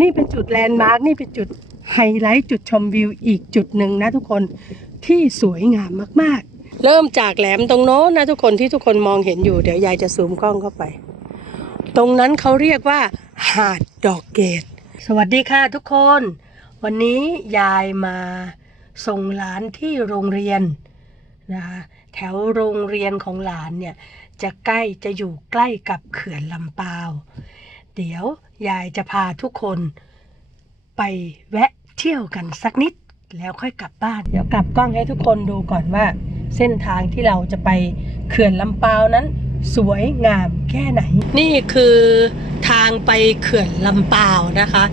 นี่เป็นจุดแลนด์มาร์กนี่เป็นจุดไฮไลท์จุดชมวิวอีกจุดหนึ่งนะทุกคนที่สวยงามมากๆ เริ่มจากแหลมตรงโน้นนะทุกคนที่ทุกคนมองเห็นอยู่เดี๋ยวยายจะซูมกล้องเข้าไป ตรงนั้นเขาเรียกว่า หาดดอกเกต สวัสดีค่ะทุกคน วันนี้ยายมาส่งหลานที่โรงเรียนนะคะแถวโรงเรียนของหลานเนี่ยจะใกล้จะอยู่ใกล้กับเขื่อนลำปาว เดี๋ยวยายจะพาทุกคน ไปแวะเที่ยวกันสักนิดแล้วค่อยกลับบ้าน เดี๋ยวกลับกล้องให้ทุกคนดูก่อนว่า เส้นทางที่เราจะไปเขื่อนลำปาวนั้น สวยงามแค่ไหน นี่คือทางไปเขื่อนลำปาวนะคะ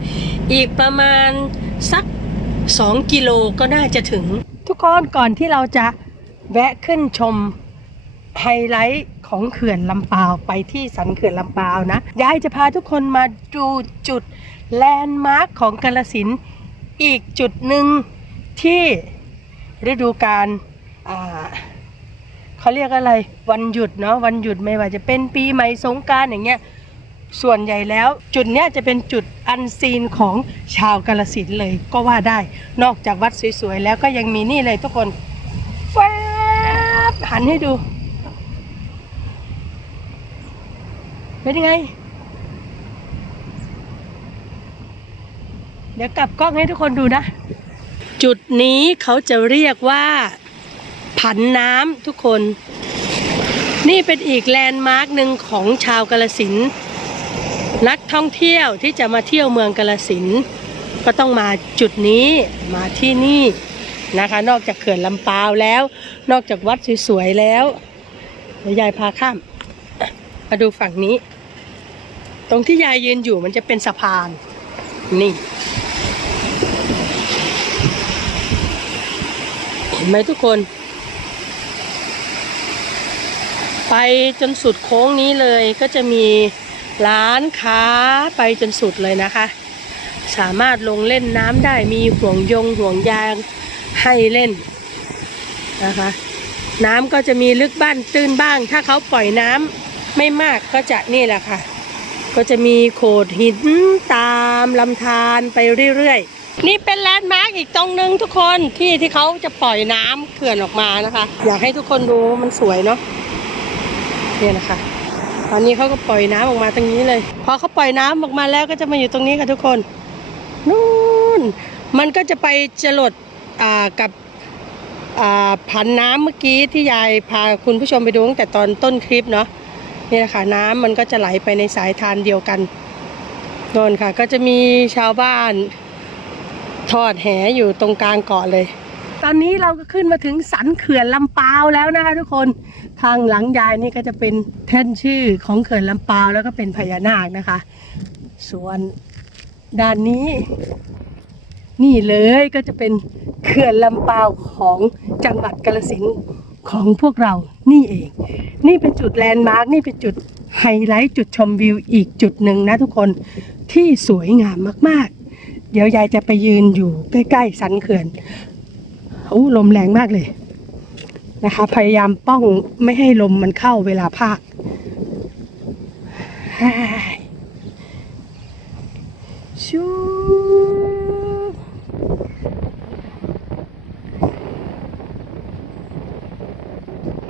อีกประมาณสัก 2 กิโลก็น่าจะถึง ทุกคนก่อนที่เราจะแวะขึ้นชม ไฮไลท์ของเขื่อนลำปาวไปที่สันเขื่อนลำปาวนะยายจะพาทุกคนมาดูจุดแลนด์มาร์คของกาลสินอีกจุดหนึ่งที่ฤดูกาลเขาเรียกอะไรวันหยุดเนาะวันหยุดไม่ว่าจะเป็นปีใหม่สงการอย่างเงี้ยส่วนใหญ่แล้วจุดเนี้ยจะเป็นจุดอันซีนของชาวกาลสินเลยก็ว่าได้ นอกจากวัดสวยๆแล้วก็ยังมีนี่เลยทุกคนแฟบหันให้ดู เป็นยังไง เดี๋ยวกลับกล้องให้ทุกคนดูนะ จุดนี้เขาจะเรียกว่า ผันน้ำทุกคน นี่เป็นอีกแลนด์มาร์กหนึ่งของชาวกาลสินนักท่องเที่ยวที่จะมาเที่ยวเมืองกาลสินก็ต้องมาจุดนี้มาที่นี่นะคะ นอกจากเขื่อนลำปาวแล้ว นอกจากวัดสวยๆแล้วยายพาข้าม มาดูฝั่งนี้ ตรงที่ยายยืนอยู่มันจะเป็นสะพาน นี่ เห็นไหมทุกคน ไปจนสุดโค้งนี้เลยก็จะมีร้านค้าไปจนสุดเลยนะคะ สามารถลงเล่นน้ำได้มีห่วงยงห่วงยางให้เล่นนะคะ น้ำก็จะมีลึกบ้านตื้นบ้าง ถ้าเขาปล่อยน้ำ ไม่มากก็จะนี่แหละค่ะ ก็จะมีโขดหินตามลำธารไปเรื่อยๆ นี่เป็นแลนด์มาร์กอีกตรงหนึ่งทุกคนที่ที่เขาจะปล่อยน้ำเขื่อนออกมานะคะ อยากให้ทุกคนดูมันสวยเนาะเนี่ยนะคะ ตอนนี้เขาก็ปล่อยน้ำออกมาตรงนี้เลยพอเขาปล่อยน้ำออกมาแล้วก็จะมาอยู่ตรงนี้ค่ะทุกคนนู่นมันก็จะไปจรดอ่ากับอ่าผันน้ำเมื่อกี้ที่ยายพาคุณผู้ชมไปดูตั้งแต่ตอนต้นคลิปเนาะ นี่นะคะน้ำมันก็จะไหลไปในสายทานเดียวกันโน่นค่ะ ก็จะมีชาวบ้านทอดแหอยู่ตรงกลางเกาะเลย ตอนนี้เราก็ขึ้นมาถึงสันเขื่อนลำปาวแล้วนะคะทุกคนทางหลังยายนี่ก็จะเป็นแท่นชื่อของเขื่อนลำปาวแล้วก็เป็นพญานาคนะคะ ส่วนด้านนี้ นี่เลยก็จะเป็นเขื่อนลำปาวของจังหวัดกาฬสินธุ์ ของพวกเรานี่เอง นี่เป็นจุดแลนด์มาร์กนี่เป็นจุดไฮไลท์จุดชมวิวอีกจุดหนึ่งนะทุกคนที่สวยงามมากๆ เดี๋ยวยายจะไปยืนอยู่ใกล้ๆสันเขื่อนโอ้ลมแรงมากเลยนะคะ พยายามป้องไม่ให้ลมมันเข้าเวลาพากฮ่าชู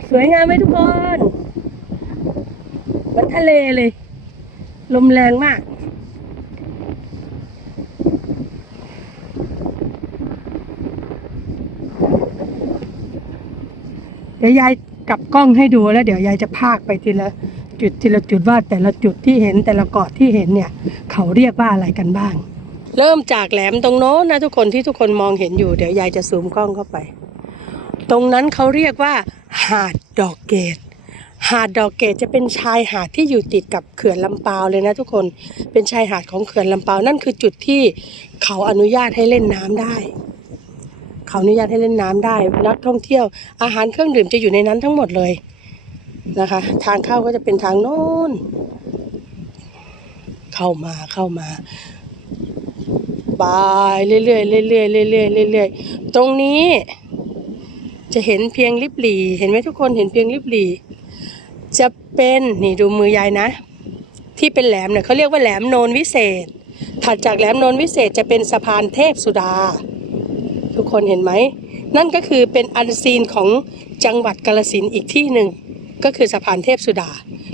สวยงามไหมทุกคนมันทะเลเลย ลมแรงมากเดี๋ยวยายกลับกล้องให้ดูแล้ว เดี๋ยวยายจะพากไปทีละจุดทีละจุดว่าแต่ละจุดที่เห็นแต่ละเกาะที่เห็นเนี่ย เขาเรียกว่าอะไรกันบ้าง เริ่มจากแหลมตรงโน้นนะทุกคนที่ทุกคนมองเห็นอยู่เดี๋ยวยายจะซูมกล้องเข้าไป ตรงนั้นเขาเรียกว่า หาดดอกเกต หาดดอกเกตจะเป็นชายหาดที่อยู่ติดกับเขื่อนลำปาวเลยนะทุกคน เป็นชายหาดของเขื่อนลำปาวนั่นคือจุดที่เขาอนุญาตให้เล่นน้ำได้ เขาอนุญาตให้เล่นน้ำได้ นักท่องเที่ยว อาหารเครื่องดื่มจะอยู่ในนั้นทั้งหมดเลยนะคะ ทางเข้าก็จะเป็นทางโน้น เข้ามาเข้ามาบายเรื่อยๆเรื่อยๆเรื่อยๆเรื่อยๆตรงนี้ จะเห็นเพียงลิบหลีเห็นไหมทุกคนเห็นเพียงลิบหลีจะเป็นนี่ดูมือยายนะ ที่เป็นแหลมเนี่ยเขาเรียกว่าแหลมโนนวิเศษ ถัดจากแหลมโนนวิเศษจะเป็นสะพานเทพสุดา ทุกคนเห็นไหม นั่นก็คือเป็นอันซีนของจังหวัดกาลสินอีกที่หนึ่งก็คือสะพานเทพสุดา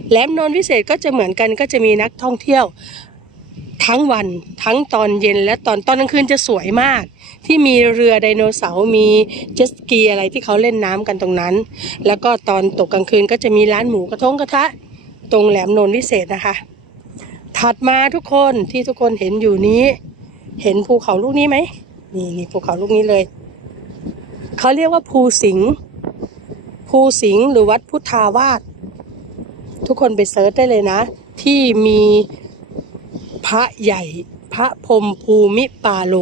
แหลมโนนวิเศษก็จะเหมือนกันก็จะมีนักท่องเที่ยว ทั้งวันทั้งตอนเย็นและตอนตอนกลางคืนจะสวยมาก ที่มีเรือไดโนเสาร์มีเจ็ตสกีอะไรที่เขาเล่นน้ำกันตรงนั้น แล้วก็ตอนตกกลางคืนก็จะมีร้านหมูกระทงกระทะ ตรงแหลมโนนวิเศษนะคะ ถัดมาทุกคนที่ทุกคนเห็นอยู่นี้ เห็นภูเขาลูกนี้ไหมนี่นี่ภูเขาลูกนี้เลย เขาเรียกว่าภูสิงห์ภูสิงห์หรือวัดพุทธาวาสทุกคนไปเซิร์ชได้เลยนะ ที่มี พระใหญ่ พระพรมภูมิปาโล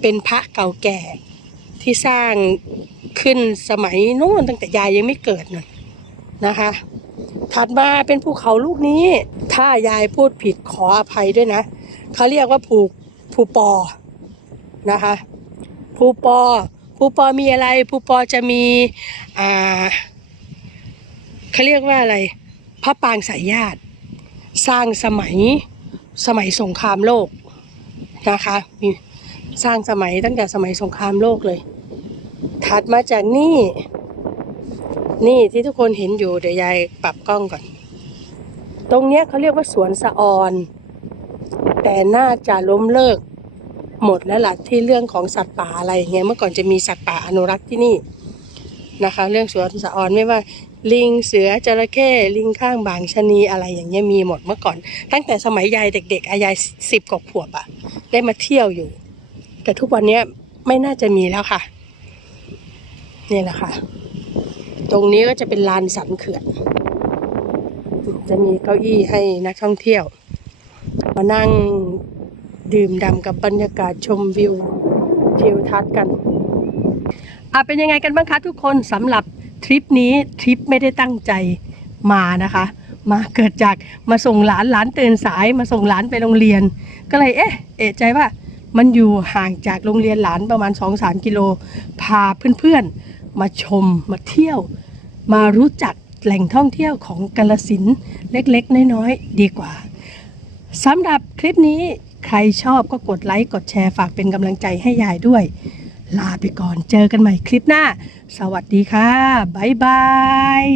เป็นพระเก่าแก่ที่สร้างขึ้นสมัยโน้นตั้งแต่ยายยังไม่เกิดน่ะนะคะ ถัดมาเป็นภูเขาลูกนี้ ถ้ายายพูดผิดขออภัยด้วยนะเขาเรียกว่าภูภูปอนะคะภูปอภูปอมีอะไรภูปอจะมีอ่าเขาเรียกว่าอะไร พระปางสายญาติ สร้างสมัย สมัยสงครามโลกนะคะมีสร้างสมัยตั้งแต่สมัยสงครามโลกเลย ถัดมาจากนี่ นี่ที่ทุกคนเห็นอยู่เดี๋ยวยายปรับกล้องก่อน ตรงเนี้ยเขาเรียกว่าสวนสะออน แต่น่าจะล้มเลิก หมดแล้วล่ะที่เรื่องของสัตว์ป่าอะไรเงี้ยเมื่อก่อนจะมีสัตว์ป่าอนุรักษ์ที่นี่นะคะ เรื่องสวนสะออนไม่ว่า ลิงเสือจระเข้ลิงข้างบางชะนีอะไรอย่างเงี้ยมีหมดเมื่อก่อน ตั้งแต่สมัยยายเด็กๆอายายสิบกว่าขวบอะได้มาเที่ยวอยู่ แต่ทุกวันนี้ไม่น่าจะมีแล้วค่ะ นี่แหละค่ะ ตรงนี้ก็จะเป็นลานสันเขื่อน จะมีเก้าอี้ให้นักท่องเที่ยว มานั่งดื่มด่ำกับบรรยากาศชมวิวทิวทัศน์กันอะเป็นยังไงกันบ้างคะทุกคนสำหรับ ริปนี้ทริปไม่ได้ตั้งใจมานะคะ มาเกิดจากมาส่งหลานหลานตื่นสายมาส่งหลานไปโรงเรียน ก็เลยเอ๊ะ เอะใจว่ามันอยู่ห่างจากโรงเรียนหลานประมาณ 2-3 กิโล พาเพื่อนๆ มาชมมาเที่ยว มารู้จักแหล่งท่องเที่ยวของกาลสินเล็กๆ น้อยๆ ดีกว่าสำหรับคลิปนี้ใครชอบก็กดไลค์ กดแชร์ฝากเป็นกำลังใจให้ยายด้วย ลาไปก่อนเจอกันใหม่คลิปหน้า สวัสดีค่ะ บ๊ายบาย